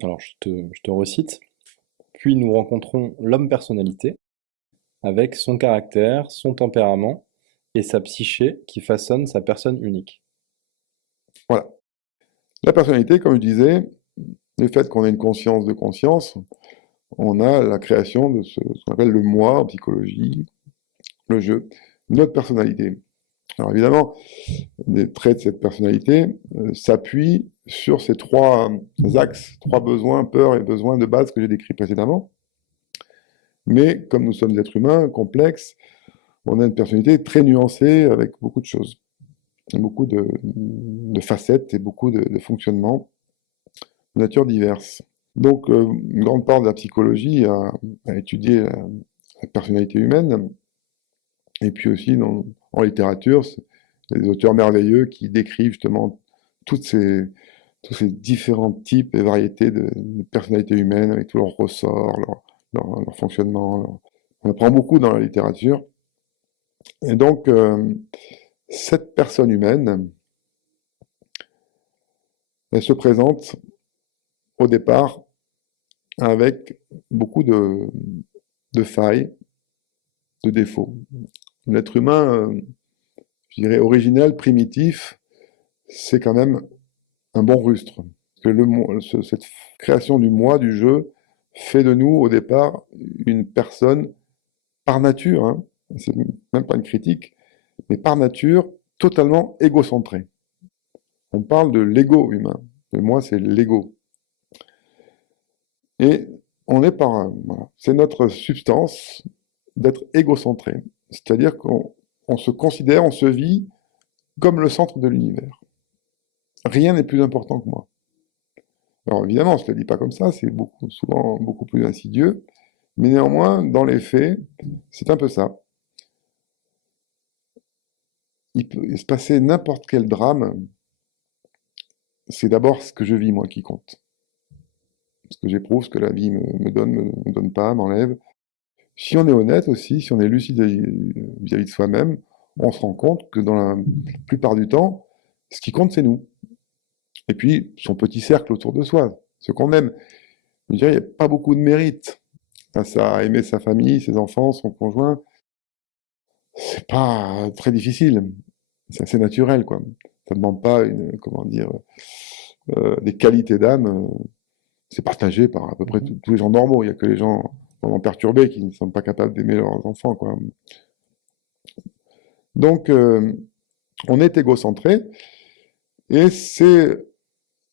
Alors, je te recite. Puis nous rencontrons l'homme-personnalité, avec son caractère, son tempérament et sa psyché qui façonnent sa personne unique. Voilà. La personnalité, comme je disais, le fait qu'on ait une conscience de conscience, on a la création de ce qu'on appelle le moi en psychologie, le jeu, notre personnalité. Alors évidemment, les traits de cette personnalité s'appuient sur ces trois axes, trois besoins, peurs et besoins de base que j'ai décrits précédemment. Mais comme nous sommes des êtres humains complexes, on a une personnalité très nuancée avec beaucoup de choses, beaucoup de facettes et beaucoup de fonctionnements de nature diverse. Donc, une grande part de la psychologie a étudié la personnalité humaine, et puis aussi en littérature, il y a des auteurs merveilleux qui décrivent justement toutes ces, tous ces différents types et variétés de personnalités humaines, avec tous leurs ressorts, leur fonctionnement. On apprend beaucoup dans la littérature. Et donc, cette personne humaine, elle se présente au départ avec beaucoup de failles, de défauts. L'être humain, je dirais originel, primitif, c'est quand même un bon rustre. Que cette création du moi, du jeu, fait de nous, au départ, une personne par nature, hein, c'est même pas une critique, mais par nature, totalement égocentrée. On parle de l'ego humain. Le moi, c'est l'ego. Et on est voilà. C'est notre substance d'être égocentré. C'est-à-dire qu'on se considère, on se vit comme le centre de l'univers. Rien n'est plus important que moi. Alors évidemment, je ne le dis pas comme ça, c'est souvent beaucoup plus insidieux, mais néanmoins, dans les faits, c'est un peu ça. Il peut se passer n'importe quel drame, c'est d'abord ce que je vis, moi, qui compte. Ce que j'éprouve, ce que la vie me donne, me donne pas, m'enlève. Si on est honnête aussi, si on est lucide vis-à-vis de soi-même, on se rend compte que dans la plupart du temps, ce qui compte, c'est nous. Et puis, son petit cercle autour de soi, ce qu'on aime. Je dirais, il n'y a pas beaucoup de mérite à ça, à aimer sa famille, ses enfants, son conjoint. C'est pas très difficile. C'est assez naturel, quoi. Ça ne demande pas comment dire, des qualités d'âme. C'est partagé par à peu près tous les gens normaux. Il n'y a que les gens vraiment perturbés qui ne sont pas capables d'aimer leurs enfants, quoi. Donc, on est égocentré et c'est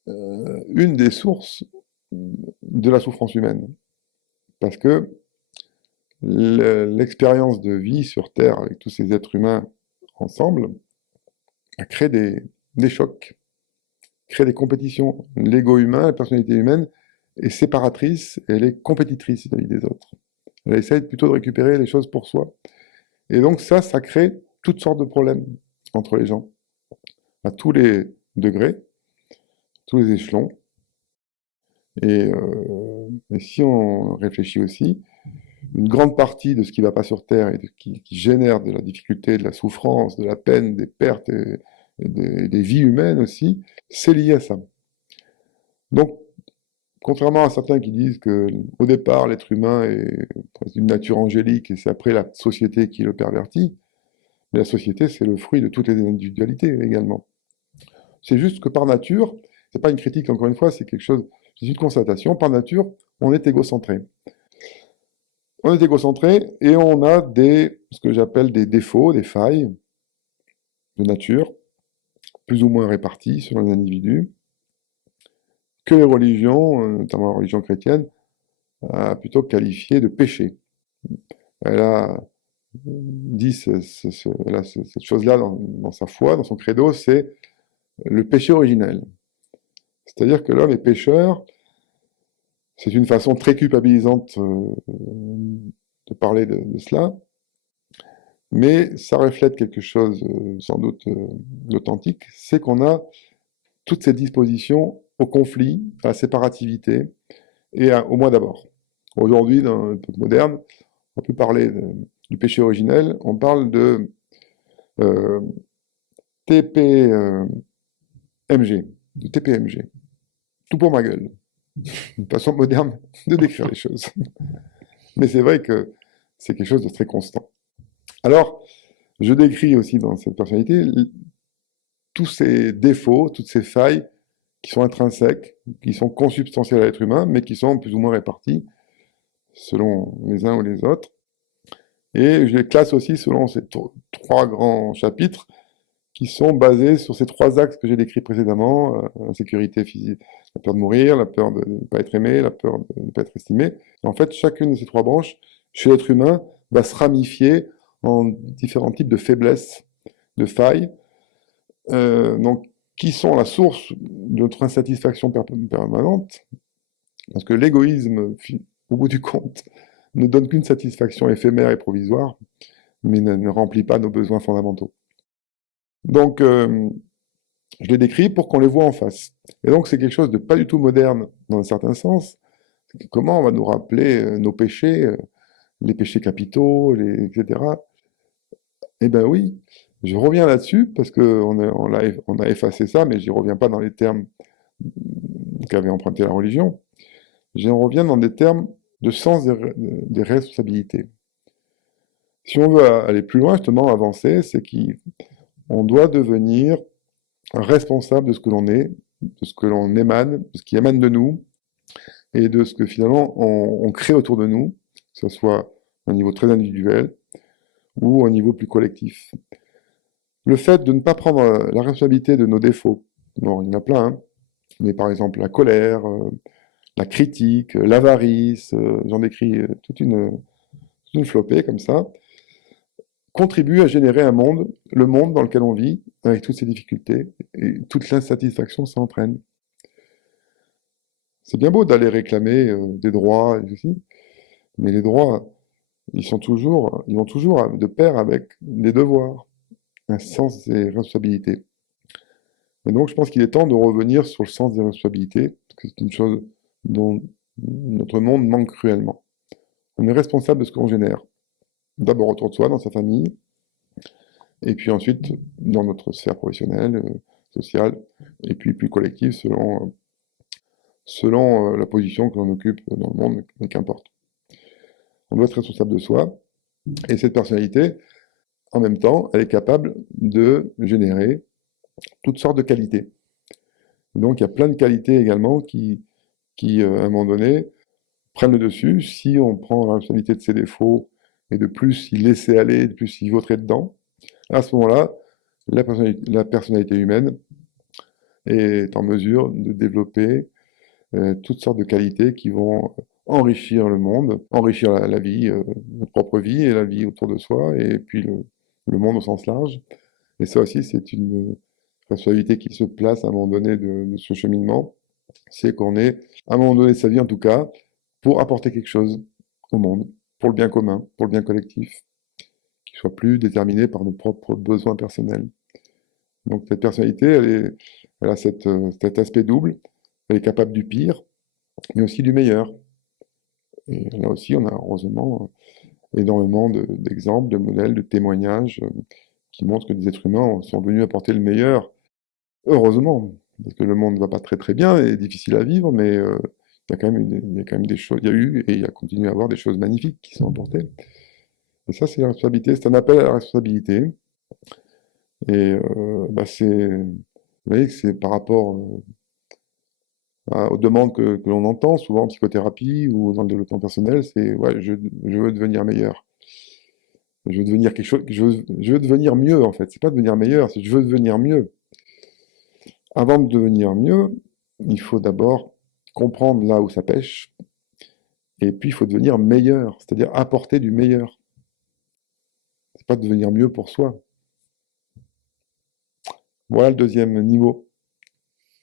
une des sources de la souffrance humaine. Parce que l'expérience de vie sur Terre avec tous ces êtres humains ensemble a créé des chocs, crée des compétitions. L'ego humain, la personnalité humaine est séparatrice et elle est compétitrice vis-à-vis des autres. Elle essaie plutôt de récupérer les choses pour soi. Et donc ça crée toutes sortes de problèmes entre les gens, à tous les degrés, tous les échelons. Et si on réfléchit aussi, une grande partie de ce qui ne va pas sur Terre et qui génère de la difficulté, de la souffrance, de la peine, des pertes et des vies humaines aussi, c'est lié à ça. Donc, contrairement à certains qui disent que au départ l'être humain est d'une nature angélique et c'est après la société qui le pervertit, mais la société c'est le fruit de toutes les individualités également. C'est juste que par nature, c'est pas une critique encore une fois, c'est quelque chose, c'est une constatation, par nature, on est égocentré. On est égocentré et on a ce que j'appelle des défauts, des failles de nature, plus ou moins réparties sur les individus, que les religions, notamment la religion chrétienne, a plutôt qualifié de péché. Elle a dit cette chose-là dans sa foi, dans son credo, c'est le péché originel. C'est-à-dire que l'homme est pécheur, c'est une façon très culpabilisante de parler de cela, mais ça reflète quelque chose sans doute d'authentique, c'est qu'on a toutes ces dispositions au conflit, à la séparativité et au moi d'abord. Aujourd'hui, dans l'époque moderne, on peut parler du péché originel, on parle de euh, TPMG, du TPMG. Tout pour ma gueule. une façon moderne de décrire les choses. Mais c'est vrai que c'est quelque chose de très constant. Alors, je décris aussi dans cette personnalité tous ces défauts, toutes ces failles qui sont intrinsèques, qui sont consubstantielles à l'être humain, mais qui sont plus ou moins répartis selon les uns ou les autres. Et je les classe aussi selon ces trois grands chapitres qui sont basés sur ces trois axes que j'ai décrits précédemment, l'insécurité physique, la peur de mourir, la peur de ne pas être aimé, la peur de ne pas être estimé. En fait, chacune de ces trois branches, chez l'être humain, va se ramifier en différents types de faiblesses, de failles, donc, qui sont la source de notre insatisfaction permanente, parce que l'égoïsme, au bout du compte, ne donne qu'une satisfaction éphémère et provisoire, mais ne remplit pas nos besoins fondamentaux. Donc, je les décris pour qu'on les voit en face. Et donc, c'est quelque chose de pas du tout moderne, dans un certain sens. Comment on va nous rappeler nos péchés, les péchés capitaux, etc. Eh bien oui, je reviens là-dessus, parce qu'on a effacé ça, mais j'y reviens pas dans les termes qu'avait emprunté la religion. J'y reviens dans des termes de sens des responsabilités. Si on veut aller plus loin, justement, avancer, c'est qu'on doit devenir responsable de ce que l'on est, de ce que l'on émane, de ce qui émane de nous, et de ce que finalement on crée autour de nous, que ce soit au niveau très individuel ou au niveau plus collectif. Le fait de ne pas prendre la responsabilité de nos défauts, bon, il y en a plein, hein, mais par exemple la colère, la critique, l'avarice, j'en décris toute une flopée comme ça, contribue à générer le monde dans lequel on vit, avec toutes ses difficultés, et toute l'insatisfaction ça entraîne. C'est bien beau d'aller réclamer des droits et ceci, mais les droits, ils vont toujours de pair avec des devoirs, un sens des responsabilités. Et donc, je pense qu'il est temps de revenir sur le sens des responsabilités, parce que c'est une chose dont notre monde manque cruellement. On est responsable de ce qu'on génère. D'abord autour de soi, dans sa famille, et puis ensuite dans notre sphère professionnelle, sociale, et puis plus collective selon la position que l'on occupe dans le monde, mais qu'importe. On doit être responsable de soi, et cette personnalité, en même temps, elle est capable de générer toutes sortes de qualités. Donc il y a plein de qualités également qui à un moment donné, prennent le dessus. Si on prend la responsabilité de ses défauts et de plus s'y laisser aller, de plus s'y vautrer dedans, à ce moment-là, la personnalité humaine est en mesure de développer toutes sortes de qualités qui vont enrichir le monde, enrichir la vie, notre propre vie et la vie autour de soi, et puis le monde au sens large. Et ça aussi, c'est une responsabilité qui se place à un moment donné de ce cheminement. C'est qu'on est, à un moment donné de sa vie en tout cas, pour apporter quelque chose au monde, pour le bien commun, pour le bien collectif, qui soit plus déterminé par nos propres besoins personnels. Donc cette personnalité, elle a cet aspect double, elle est capable du pire, mais aussi du meilleur. Et là aussi, on a heureusement énormément d'exemples, de modèles, de témoignages qui montrent que des êtres humains sont venus apporter le meilleur. Heureusement, parce que le monde ne va pas très très bien et est difficile à vivre, mais il y a quand même des choses, il y a eu et il y a continué à avoir des choses magnifiques qui sont apportées. Et ça, c'est la responsabilité, c'est un appel à la responsabilité. Et vous voyez que c'est par rapport aux demandes que l'on entend, souvent en psychothérapie ou dans le développement personnel, c'est ouais, je veux devenir meilleur. Je veux devenir quelque chose, je veux devenir mieux en fait. C'est pas devenir meilleur, c'est je veux devenir mieux. Avant de devenir mieux, il faut d'abord comprendre là où ça pêche, et puis il faut devenir meilleur, c'est-à-dire apporter du meilleur. C'est pas devenir mieux pour soi. Voilà le deuxième niveau.